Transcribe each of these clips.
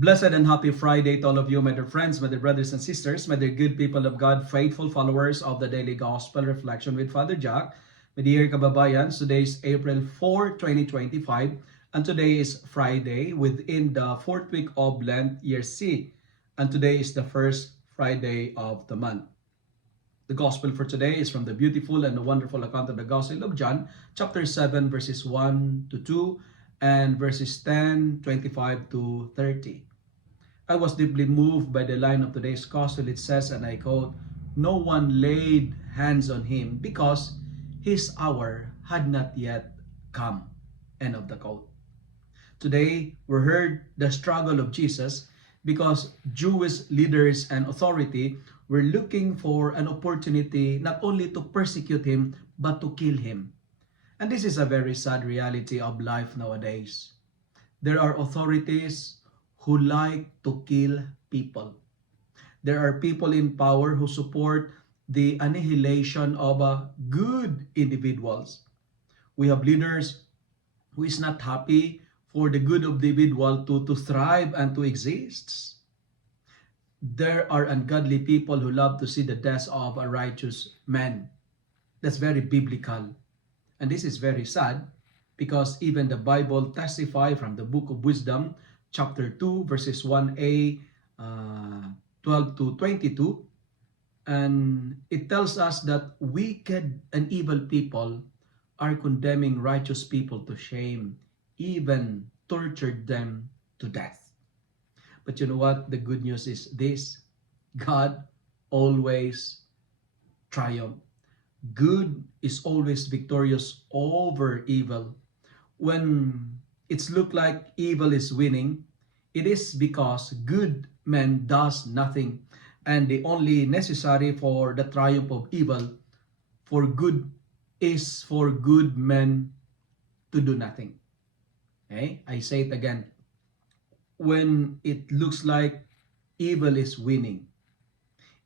Blessed and happy Friday to all of you, my dear friends, my dear brothers and sisters, my dear good people of God, faithful followers of the Daily Gospel Reflection with Father Jack. My dear kababayan, today is April 4, 2025, and today is Friday within the fourth week of Lent, year C, and today is the first Friday of the month. The Gospel for today is from the beautiful and the wonderful account of the Gospel of John, chapter 7, verses 1 to 2, and verses 10, 25 to 30. I was deeply moved by the line of today's Gospel. It says, and I quote, "No one laid hands on him because his hour had not yet come." End of the quote. Today, we heard the struggle of Jesus because Jewish leaders and authority were looking for an opportunity not only to persecute him, but to kill him. And this is a very sad reality of life nowadays. There are authorities who like to kill people. There are people in power who support the annihilation of good individuals. We have leaders who is not happy for the good of the individual to thrive and to exist. There are ungodly people who love to see the death of a righteous man. That's very biblical. And this is very sad because even the Bible testify from the book of Wisdom, chapter 2, verses 1a, 12 to 22, and it tells us that wicked and evil people are condemning righteous people to shame, even tortured them to death. But you know what? The good news is this: God always triumphs. Good is always victorious over evil. When it's look like evil is winning, it is because good men does nothing, and the only necessary for the triumph of evil for good is for good men to do nothing. Okay? I say it again. When it looks like evil is winning,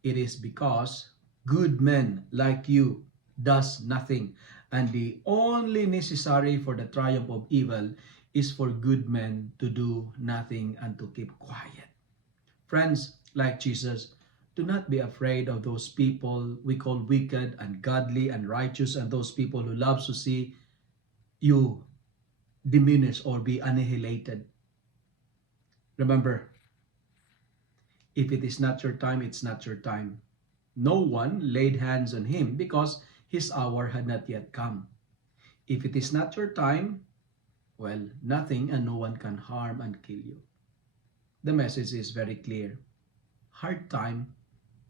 it is because good men like you does nothing, and the only necessary for the triumph of evil is for good men to do nothing and to keep quiet. Friends, like Jesus, do not be afraid of those people we call wicked, ungodly, and righteous, and those people who love to see you diminish or be annihilated. Remember, if it is not your time, it's not your time. No one laid hands on him because his hour had not yet come. If it is not your time, well, nothing and no one can harm and kill you. The message is very clear. Hard time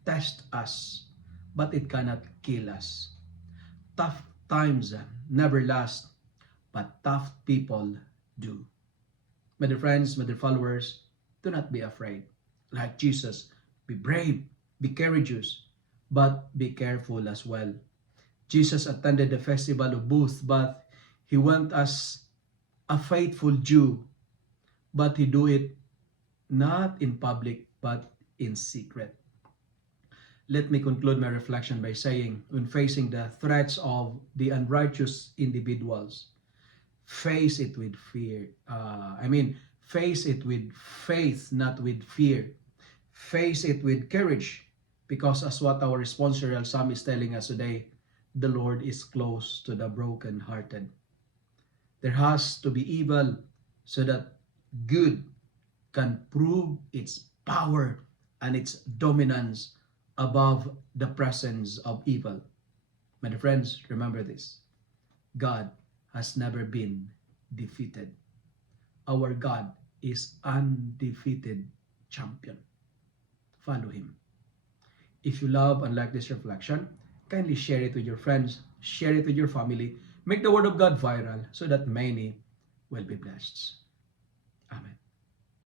test us, but it cannot kill us. Tough times never last, but tough people do. My dear friends, my dear followers, do not be afraid. Like Jesus, be brave, be courageous, but be careful as well. Jesus attended the festival of booths, but he went as a faithful Jew, but he do it not in public, but in secret. Let me conclude my reflection by saying, when facing the threats of the unrighteous individuals, face it with fear. Face it with faith, not with fear. Face it with courage, because as what our responsorial psalm is telling us today, the Lord is close to the brokenhearted. There has to be evil so that good can prove its power and its dominance above the presence of evil. My dear friends, remember this: God has never been defeated. Our God is undefeated champion. Follow him. If you love and like this reflection, kindly share it with your friends, share it with your family, make the word of God viral so that many will be blessed.